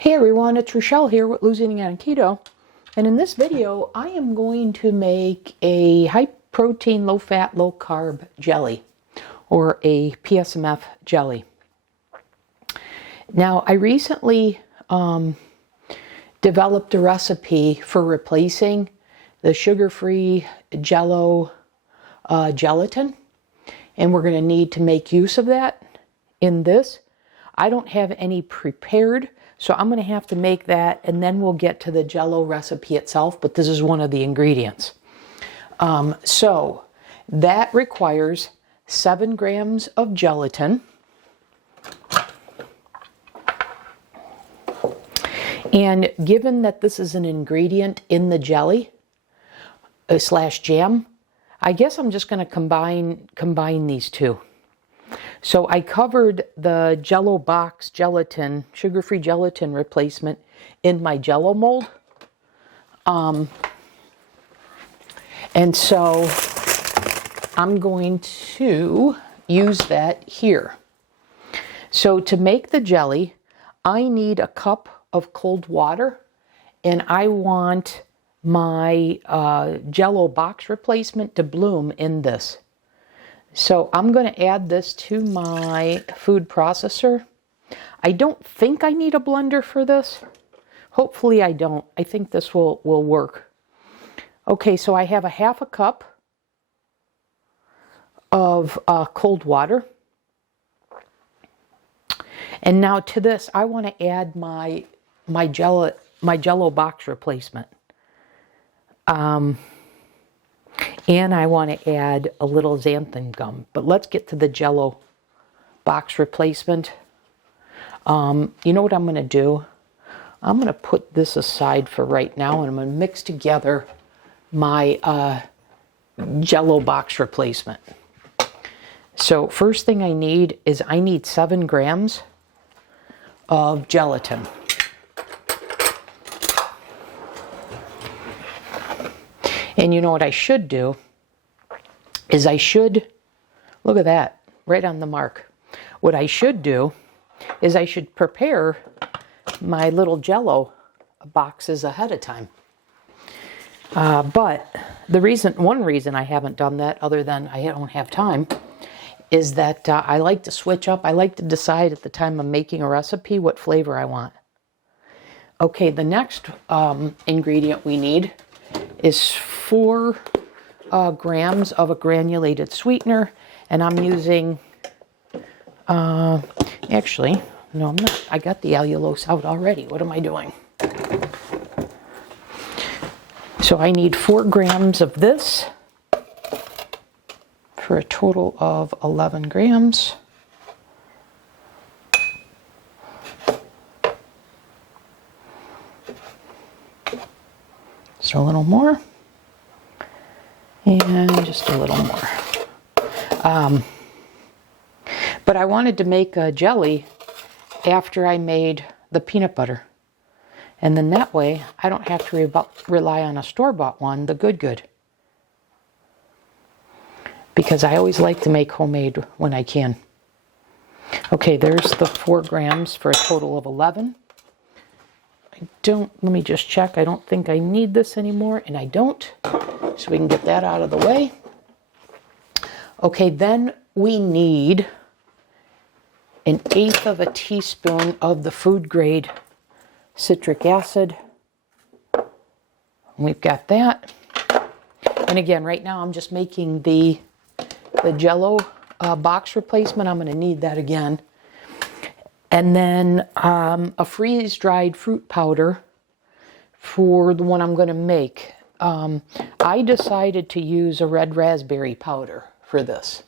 Hey everyone, it's Rochelle here with Losing It on Keto. And in this video, I am going to make a high protein, low fat, low carb jelly, or a PSMF jelly. Now, I recently developed a recipe for replacing the sugar-free Jello gelatin. And we're going to need to make use of that in this. I don't have any prepared, so I'm going to have to make that, and then we'll get to the Jello recipe itself, but this is one of the ingredients. So that requires 7 grams of gelatin. And given that this is an ingredient in the jelly slash jam, I guess I'm just going to combine these two. So I covered the Jello box gelatin, sugar-free gelatin replacement in my Jello mold. And so I'm going to use that here. So to make the jelly, I need a cup of cold water, and I want my Jello box replacement to bloom in this. So I'm going to add this to my food processor. I don't think I need a blender for this. Hopefully I don't. I think this will work. Okay, so I have a half a cup of cold water. And now to this, I want to add my Jello box replacement. And I want to add a little xanthan gum. But let's get to the Jello box replacement. You know what I'm going to do? I'm going to put this aside for right now, and I'm going to mix together my Jello box replacement. So first thing I need is 7 grams of gelatin. And you know what I should do is look at that, right on the mark. What I should do is I should prepare my little Jello boxes ahead of time. But one reason I haven't done that, other than I don't have time, is that I like to switch up. I like to decide at the time I'm making a recipe what flavor I want. Okay, the next ingredient we need is 4 grams of a granulated sweetener, and I'm using, actually, no, I'm not. I got the allulose out already. What am I doing? So I need 4 grams of this for a total of 11 grams. Just a little more, and just a little more. But I wanted to make a jelly after I made the peanut butter. And then that way, I don't have to rely on a store-bought one, the Good. Because I always like to make homemade when I can. Okay, there's the 4 grams for a total of 11. Let me just check. I don't think I need this anymore, and I don't. So we can get that out of the way. Okay, then we need 1/8 of a teaspoon of the food grade citric acid. We've got that. And again, right now I'm just making the Jello box replacement. I'm going to need that again. And then a freeze-dried fruit powder for the one I'm going to make. I decided to use a red raspberry powder for this.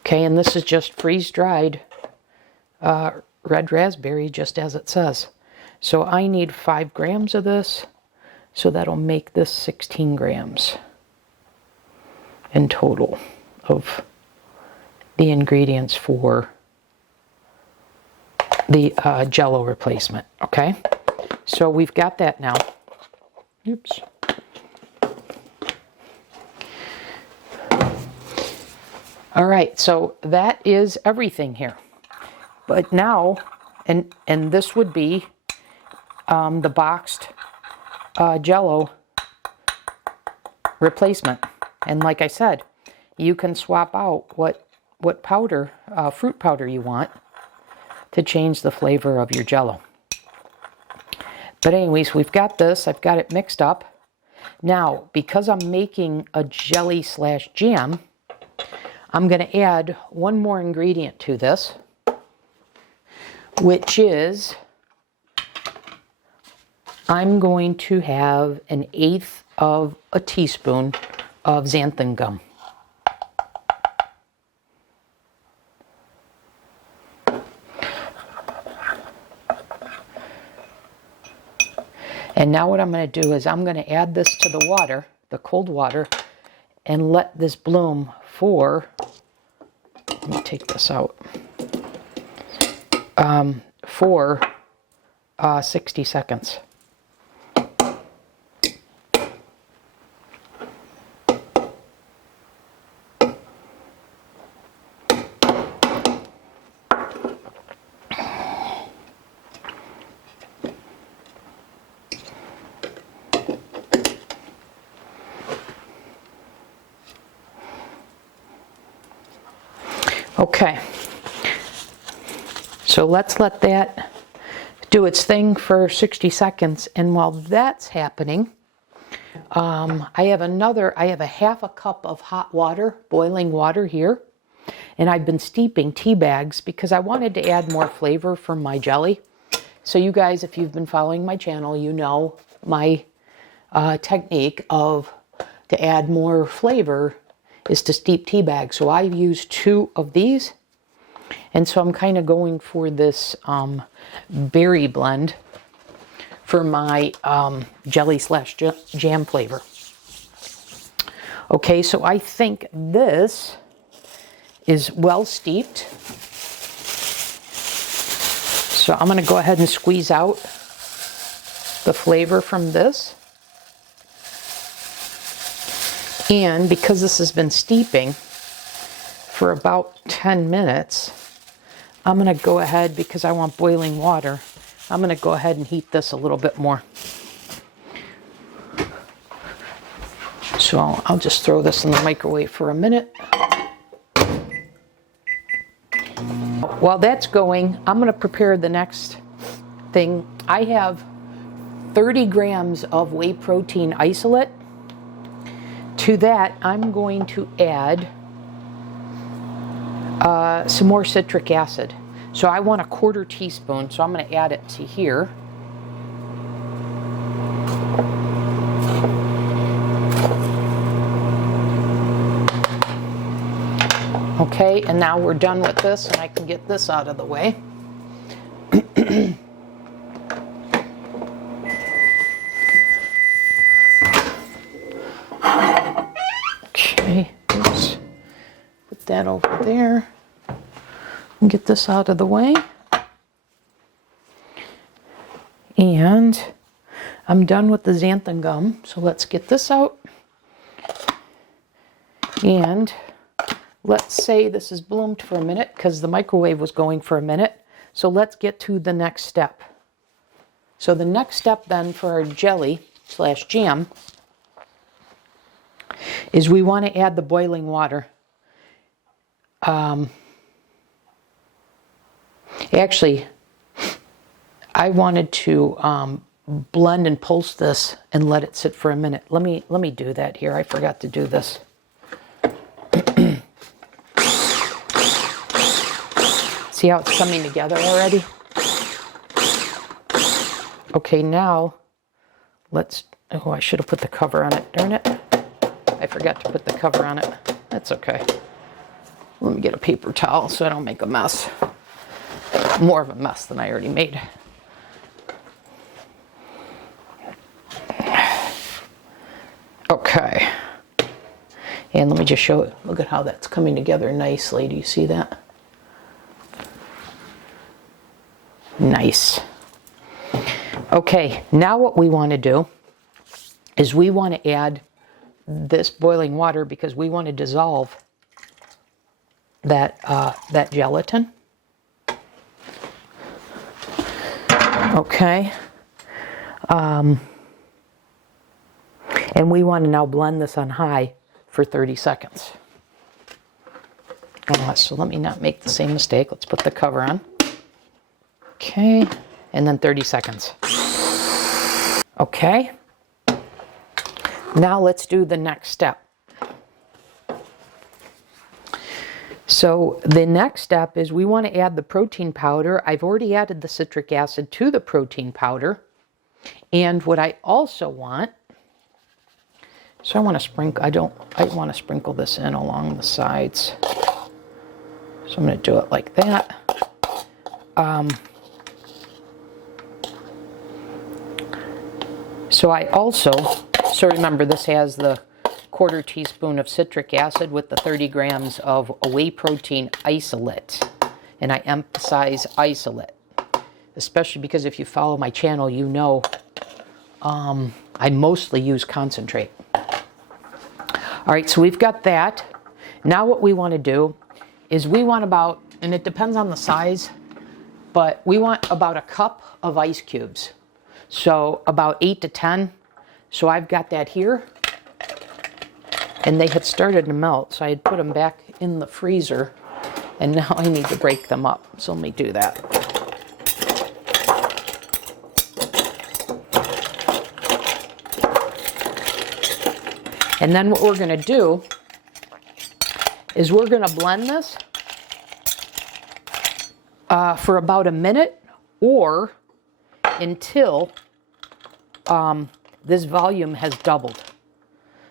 Okay, and this is just freeze-dried red raspberry, just as it says. So I need 5 grams of this, so that'll make this 16 grams in total of the ingredients for the Jello replacement. Okay, so we've got that now. Oops. All right, so that is everything here. But now, and this would be the boxed Jell-O replacement. And like I said, you can swap out what powder, fruit powder you want to change the flavor of your Jell-O. But anyways, we've got this. I've got it mixed up. Now, because I'm making a jelly/jam, I'm going to add one more ingredient to this, which is I'm going to have 1/8 of a teaspoon of xanthan gum. And now what I'm going to do is I'm going to add this to the water, the cold water, and let this bloom for, let me take this out, for 60 seconds. Okay, so let's let that do its thing for 60 seconds. And while that's happening, I have a 1/2 cup of hot water, boiling water here. And I've been steeping tea bags because I wanted to add more flavor from my jelly. So you guys, if you've been following my channel, you know my technique to add more flavor is to steep tea bags. So I've used 2 of these. And so I'm kind of going for this berry blend for my jelly/jam flavor. Okay, so I think this is well steeped. So I'm going to go ahead and squeeze out the flavor from this. And because this has been steeping for about 10 minutes, I'm going to go ahead, because I want boiling water, I'm going to go ahead and heat this a little bit more. So I'll just throw this in the microwave for a minute. While that's going, I'm going to prepare the next thing. I have 30 grams of whey protein isolate. To that, I'm going to add some more citric acid. So I want 1/4 teaspoon, so I'm going to add it to here. Okay, and now we're done with this, and I can get this out of the way. Okay, oops. Put that over there and get this out of the way. And I'm done with the xanthan gum, so let's get this out. And let's say this is bloomed for a minute because the microwave was going for a minute. So let's get to the next step. So the next step then for our jelly/jam is we want to add the boiling water. Actually, I wanted to blend and pulse this and let it sit for a minute. Let me do that here. I forgot to do this. See how it's coming together already? Okay, now let's, oh, I should have put the cover on it, darn it. I forgot to put the cover on it. That's okay. Let me get a paper towel so I don't make a mess. More of a mess than I already made. Okay. And let me just show it. Look at how that's coming together nicely. Do you see that? Nice. Okay, now what we want to do is we want to add this boiling water because we want to dissolve that that gelatin. Okay, And we want to now blend this on high for 30 seconds. So let me not make the same mistake. Let's put the cover on. Okay, and then 30 seconds. Okay, now let's do the next step. So the next step is we want to add the protein powder. I've already added the citric acid to the protein powder. And what I also want, so I want to sprinkle this in along the sides. So I'm going to do it like that. So remember, this has the 1/4 teaspoon of citric acid with the 30 grams of whey protein isolate. And I emphasize isolate, especially because if you follow my channel, you know I mostly use concentrate. All right, so we've got that. Now what we want to do is we want about, and it depends on the size, but we want about a cup of ice cubes. So about 8 to 10. So I've got that here. And they had started to melt, so I had put them back in the freezer. And now I need to break them up. So let me do that. And then what we're going to do is we're going to blend this for about a minute or until this volume has doubled.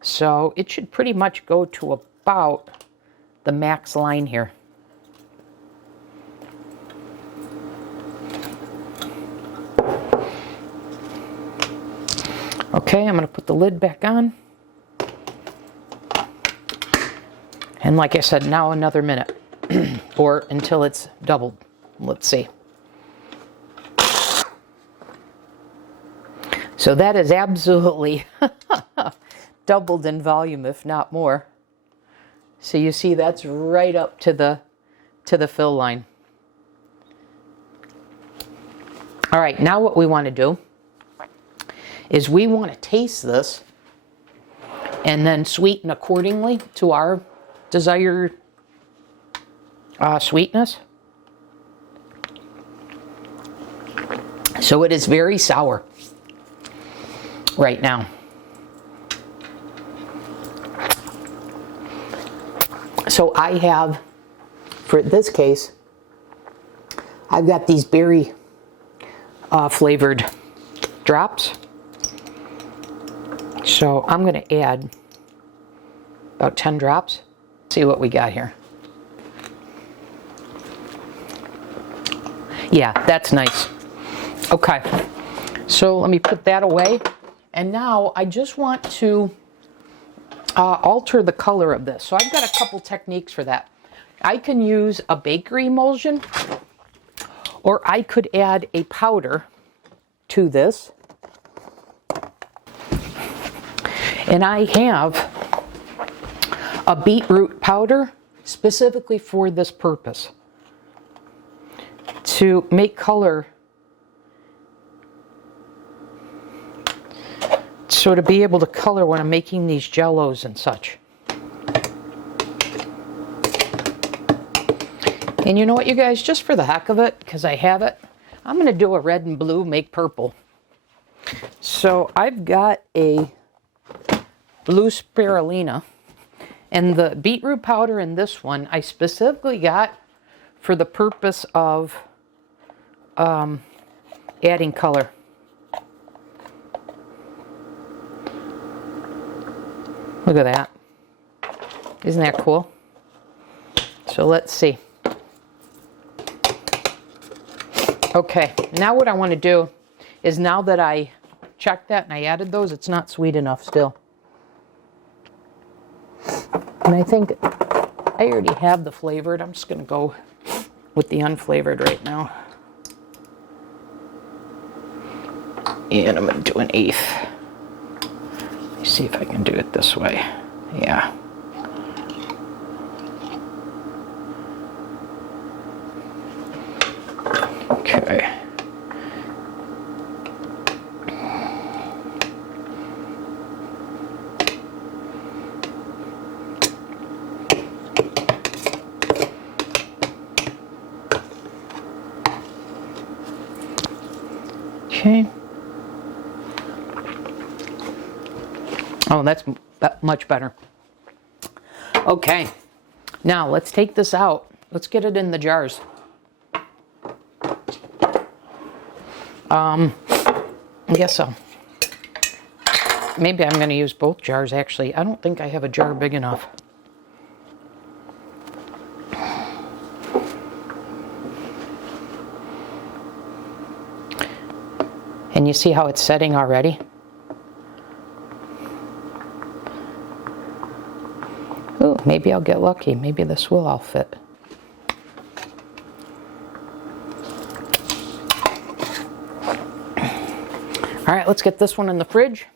So it should pretty much go to about the max line here. Okay, I'm going to put the lid back on. And like I said, now another minute or until it's doubled. Let's see. So that is absolutely doubled in volume, if not more. So you see that's right up to the fill line. All right, now what we want to do is we want to taste this and then sweeten accordingly to our desired sweetness. So it is very sour right now. So I have, for this case, I've got these berry flavored drops. So I'm going to add about 10 drops. See what we got here. Yeah, that's nice. Okay, so let me put that away. And now I just want to alter the color of this. So I've got a couple techniques for that. I can use a bakery emulsion, or I could add a powder to this. And I have a beet root powder specifically for this purpose, to make color, so to be able to color when I'm making these jellos and such. And you know what, you guys, just for the heck of it, because I have it, I'm going to do a red and blue, make purple. So I've got a blue spirulina, and the beetroot powder in this one I specifically got for the purpose of adding color. Look at that. Isn't that cool? So let's see. Okay, now what I want to do is, now that I checked that and I added those, it's not sweet enough still. And I think I already have the flavored. I'm just going to go with the unflavored right now. And I'm going to do an eighth. Let me see if I can do it this way. Yeah. Okay. Okay. Oh, that's much better. Okay. Now let's take this out. Let's get it in the jars. I guess so. Maybe I'm going to use both jars, actually. I don't think I have a jar big enough. And you see how it's setting already? Ooh, maybe I'll get lucky. Maybe this will all fit. All right, let's get this one in the fridge.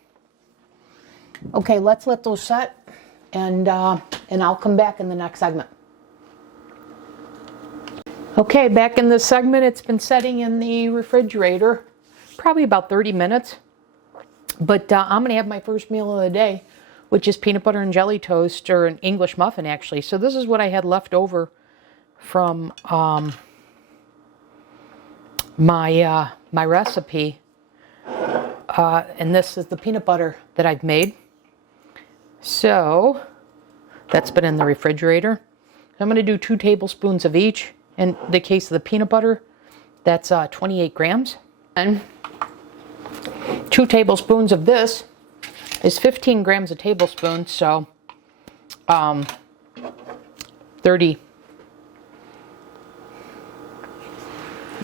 Okay, let's let those set, and I'll come back in the next segment. Okay, back in this segment. It's been setting in the refrigerator probably about 30 minutes. But I'm going to have my first meal of the day, which is peanut butter and jelly toast, or an English muffin, actually. So this is what I had left over from my recipe. And this is the peanut butter that I've made. So that's been in the refrigerator. I'm going to do 2 tablespoons of each. In the case of the peanut butter, that's 28 grams. And 2 tablespoons of this is 15 grams a tablespoon, so 30.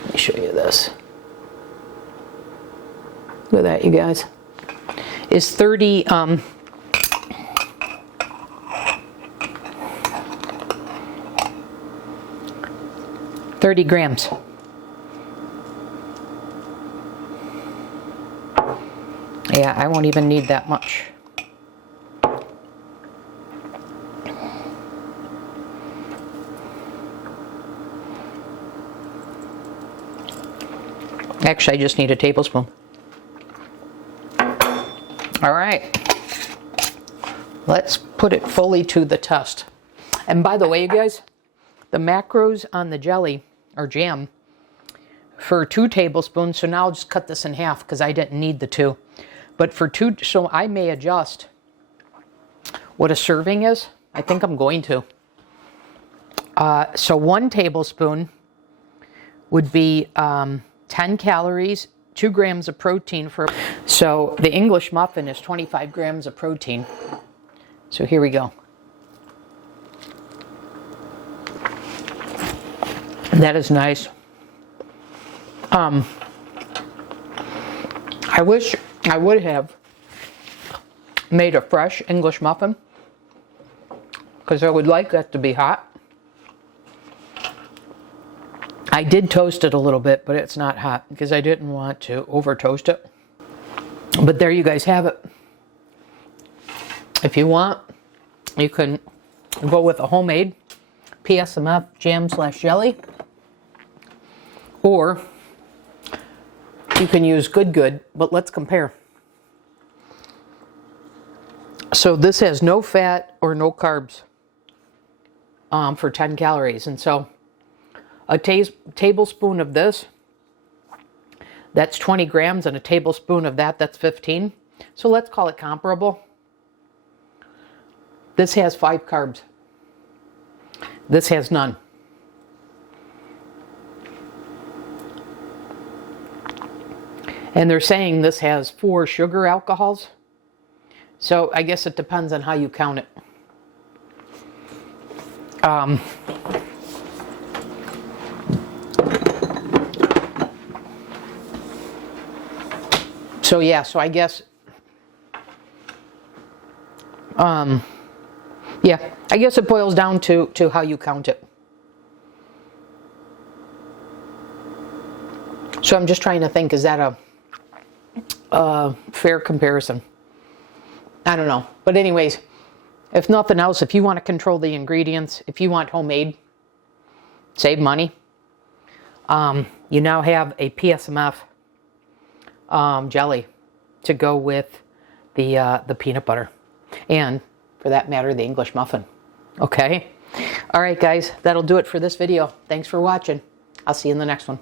Let me show you this. Look at that, you guys. Is 30 30 grams. Yeah, I won't even need that much. Actually, I just need a tablespoon. All right. Let's put it fully to the test. And by the way, you guys, the macros on the jelly or jam for 2 tablespoons, so now I'll just cut this in half because I didn't need the 2. But for 2, so I may adjust what a serving is. I think I'm going to. So 1 tablespoon would be 10 calories, 2 grams of protein for. So the English muffin is 25 grams of protein. So here we go. That is nice. I wish I would have made a fresh English muffin, because I would like that to be hot. I did toast it a little bit, but it's not hot because I didn't want to over toast it. But there you guys have it. If you want, you can go with a homemade PSMF jam/jelly, or you can use Good, but let's compare. So this has no fat or no carbs for 10 calories. And so a tablespoon of this, that's 20 grams, and a tablespoon of that, that's 15. So let's call it comparable. This has 5 carbs. This has none. And they're saying this has 4 sugar alcohols. So I guess it depends on how you count it. So yeah, so I guess, yeah, I guess it boils down to how you count it. So I'm just trying to think, is that a fair comparison? I don't know. But anyways, if nothing else, if you want to control the ingredients, if you want homemade, save money, you now have a PSMF jelly to go with the peanut butter, and for that matter, the English muffin. Okay? All right, guys, that'll do it for this video. Thanks for watching. I'll see you in the next one.